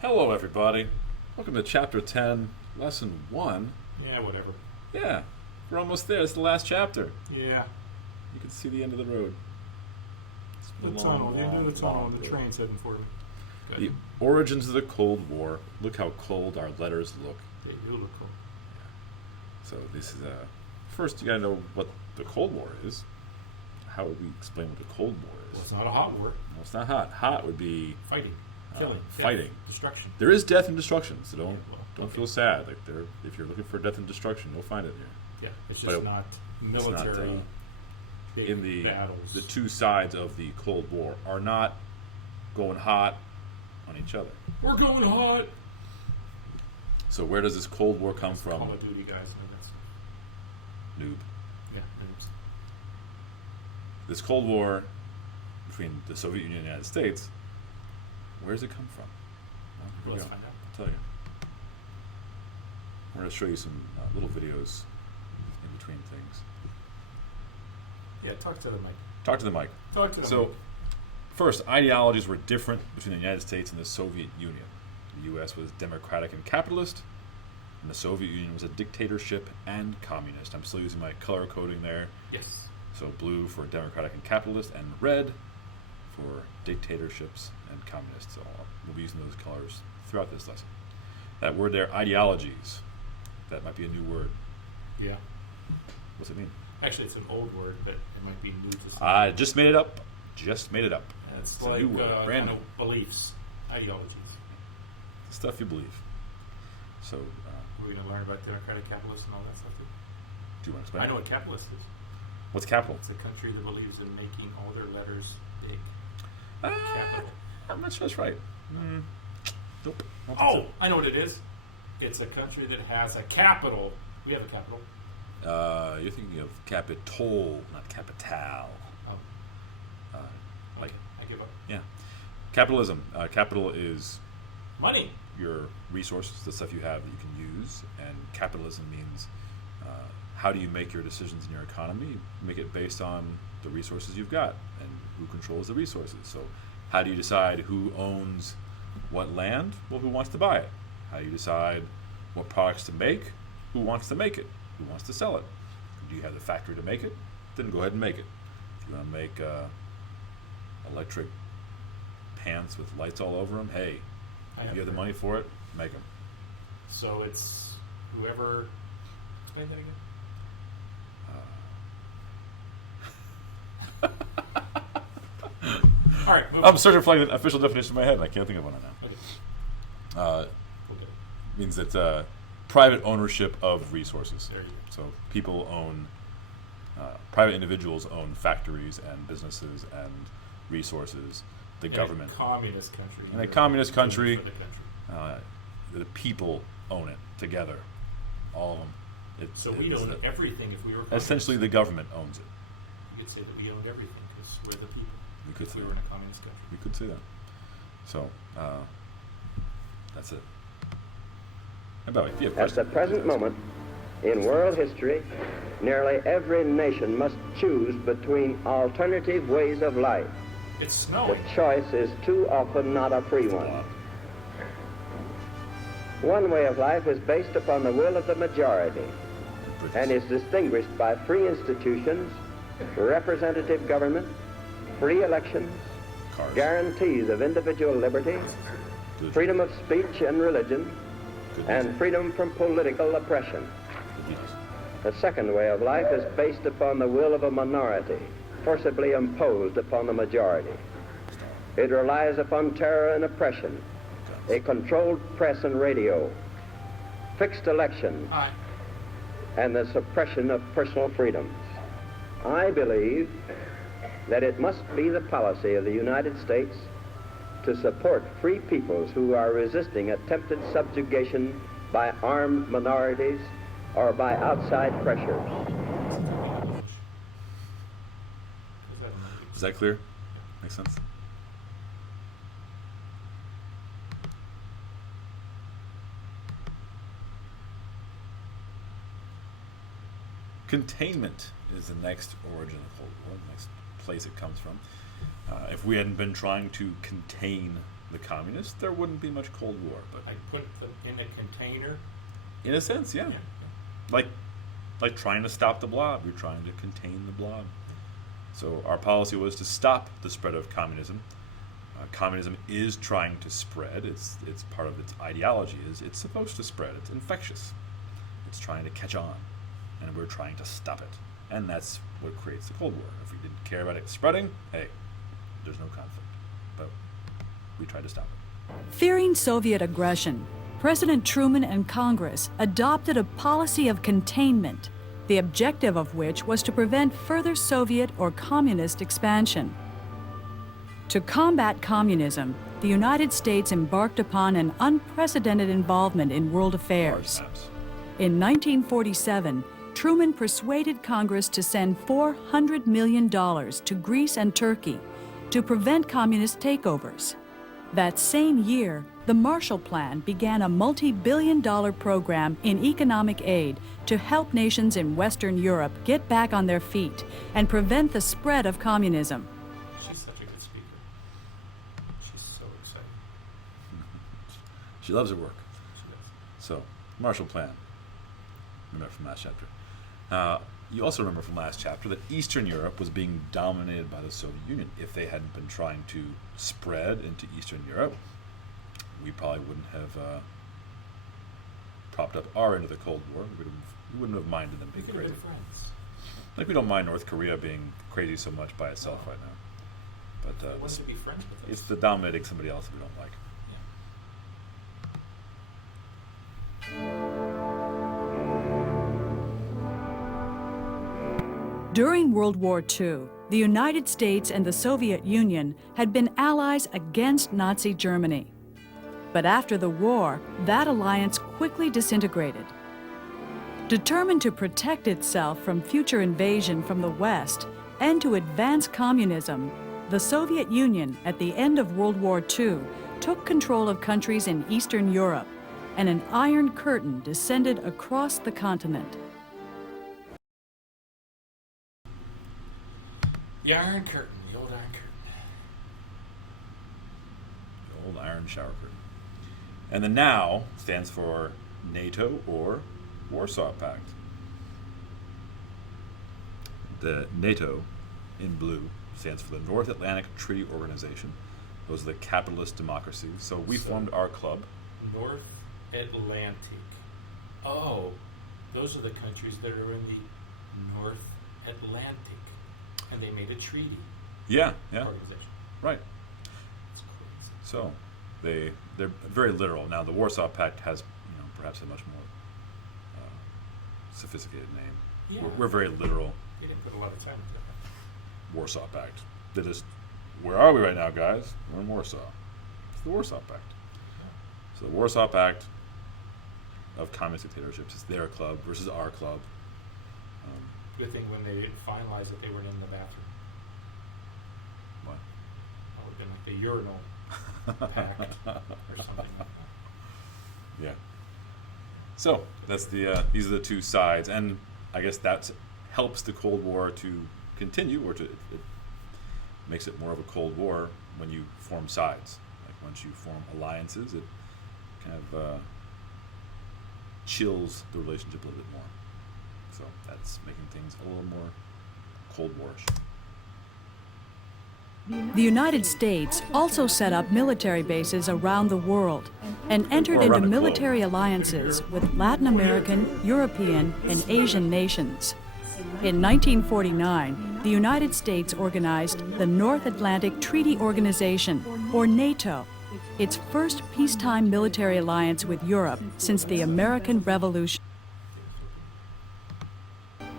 Hello, everybody. Welcome to Chapter 10, Lesson 1. Yeah, whatever. Yeah, we're almost there. It's the last chapter. Yeah. You can see the end of the road. It's The long, tunnel. You long, do the tunnel long and the road. train's heading for me. The origins of the Cold War. Look how cold our letters look. They do look cool. So this is first you gotta know what the Cold War is. How would we explain what the Cold War is? Well, it's not a hot war. Well, it's not hot. Hot would be Fighting. Killing. Death, fighting. Destruction. There is death and destruction, so don't Okay. feel sad. Like if you're looking for death and destruction, you'll find it here. Yeah, it's But just not military big in the battles. the two sides of the Cold War are not going hot on each other. We're going hot. So where does this Cold War come from? Call of Duty guys. And that's, Noob. yeah, noobs. This Cold War between the Soviet Union and the United States, where does it come from? Well, here we Let's go. find out. I'll tell you. We're going to show you some little videos in between things. Yeah, talk to the mic. Talk to the mic. Talk to the So, mic. first, ideologies were different between the United States and the Soviet Union. The U.S. was democratic and capitalist, and the Soviet Union was a dictatorship and communist. I'm still using my color coding there. Yes. So blue for democratic and capitalist, and red for dictatorships and communists. So we'll be using those colors throughout this lesson. That word there, ideologies. That might be a new word. Yeah. What's it mean? Actually, it's an old word, but it might be new to some. I just made it up. Just made it up. It's it's a like new word, brand kind new. of beliefs, ideologies. The stuff you believe. So, We're going to learn about democratic capitalists and all that stuff. do you want to explain? I know what capitalist is. What's capital? It's a country that believes in making all their letters big. Uh, Capital. I'm not sure that's right. Nope. I don't think Oh, I know what it is. It's a country that has a capital. We have a capital. so. You're thinking of capital, not capital. Oh, Like, okay, I give up. yeah. Capitalism. Capital is Money. your resources, the stuff you have that you can use, and capitalism means how do you make your decisions in your economy? You make it based on the resources you've got and who controls the resources. So how do you decide who owns what land? Well, who wants to buy it? How do you decide what products to make? Who wants to make it? Who wants to sell it? Do you have the factory to make it? Then go ahead and make it. If you want to make electric pants with lights all over them, hey, if you have the money for it, make them. So it's whoever. Explain that again. All right. Move I'm on. searching for like an official definition in my head, and I can't think of one right now. Okay. Uh, Okay. means that private ownership of resources. There you go. So people own, private individuals own factories and businesses and resources. The government, In a communist country. In a you're communist doing it country, for the country. the people own it together, all of them. So we own everything if we were. Essentially, the government owns it. You could say that we own everything because we're the people. We could If say we were in that. a communist country. We could say that. So that's it. How about if you have At the questions? present moment, in world history, nearly every nation must choose between alternative ways of life. It's The snowing. choice is too often not a free one. One way of life is based upon the will of the majority and is distinguished by free institutions, representative government, free elections, Cars. guarantees of individual liberty, Good. freedom of speech and religion, Good and music. freedom from political oppression. Good music. The second way of life is based upon the will of a minority, forcibly imposed upon the majority. It relies upon terror and oppression, a controlled press and radio, fixed elections, Hi. and the suppression of personal freedoms. I believe that it must be the policy of the United States to support free peoples who are resisting attempted subjugation by armed minorities or by outside pressures. Is that clear? Makes sense? Containment is the next origin of Cold War, the next place it comes from. If we hadn't been trying to contain the communists, there wouldn't be much Cold War. But I put them in a container. in a sense, yeah. Like trying to stop the blob. You're trying to contain the blob. So our policy was to stop the spread of communism. Communism is trying to spread. It's part of its ideology. It's supposed to spread. It's infectious. It's trying to catch on, and we're trying to stop it. And that's what creates the Cold War. If we didn't care about it spreading, hey, there's no conflict. But we tried to stop it. Fearing Soviet aggression, President Truman and Congress adopted a policy of containment, the objective of which was to prevent further Soviet or communist expansion. To combat communism, the United States embarked upon an unprecedented involvement in world affairs. In 1947, Truman persuaded Congress to send $400 million to Greece and Turkey to prevent communist takeovers. That same year, the Marshall Plan began a multi-billion-dollar program in economic aid to help nations in Western Europe get back on their feet and prevent the spread of communism. She's such a good speaker. She's so excited. She loves her work. She does. So, Marshall Plan. Remember from last chapter. You also remember from last chapter that Eastern Europe was being dominated by the Soviet Union. If they hadn't been trying to spread into Eastern Europe, we probably wouldn't have propped up our end of the Cold War. We wouldn't have minded them being We could have crazy. been friends. Like we don't mind North Korea being crazy so much by itself right now. But They wanted to be friends with us. it's the dominating somebody else that we don't like. During World War II, the United States and the Soviet Union had been allies against Nazi Germany. But after the war, that alliance quickly disintegrated. Determined to protect itself from future invasion from the West and to advance communism, the Soviet Union, at the end of World War II, took control of countries in Eastern Europe, and an Iron Curtain descended across the continent. The Iron Curtain, the old Iron Curtain. The old iron shower curtain. And the NOW stands for NATO or Warsaw Pact. The NATO, in blue, stands for the North Atlantic Treaty Organization. Those are the capitalist democracies. So we formed our club. North Atlantic. Oh, those are the countries that are in the North Atlantic. And they made a treaty Yeah, organization. right. It's crazy. So they're very literal. Now the Warsaw Pact has, perhaps a much more sophisticated name. Yeah. We're very literal. They didn't put a lot of time into that. Warsaw Pact. They just, where are we right now, guys? We're in Warsaw. It's the Warsaw Pact. So the Warsaw Pact of communist dictatorships is their club versus our club. Good thing when they didn't finalize that they weren't in the bathroom. What? That would have been like the urinal pact or something like that. Yeah. So that's these are the two sides, and I guess that helps the Cold War to continue, or it makes it more of a Cold War when you form sides. Like once you form alliances, it kind of chills the relationship a little bit more. So that's making things a little more Cold War-ish. The United States also set up military bases around the world and entered Or around into the globe. military alliances with Latin American, European, and Asian nations. In 1949, the United States organized the North Atlantic Treaty Organization, or NATO, its first peacetime military alliance with Europe since the American Revolution.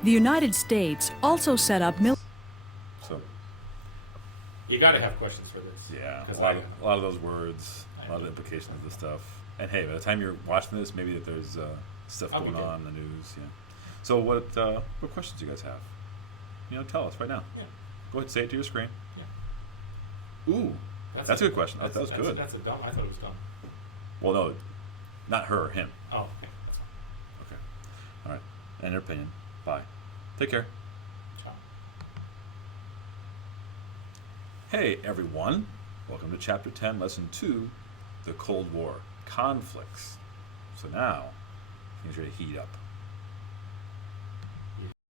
The United States also set up So You got to have questions for this. yeah, 'Cause a lot of those words, a lot of implications of the stuff. And hey, by the time you're watching this, maybe that there's stuff I'll be going good. on in the news. Yeah. So what questions do you guys have? Tell us right now. Yeah. Go ahead, say it to your screen. Yeah. Ooh, that's a good question. That was good. That's a dumb. I thought it was dumb. Well, no, not her, him. Oh, okay. That's fine. Okay. All right. And their opinion. Bye. Take care. Ciao. Hey, everyone. Welcome to Chapter 10, Lesson 2, the Cold War, conflicts. So now, things are going to heat up.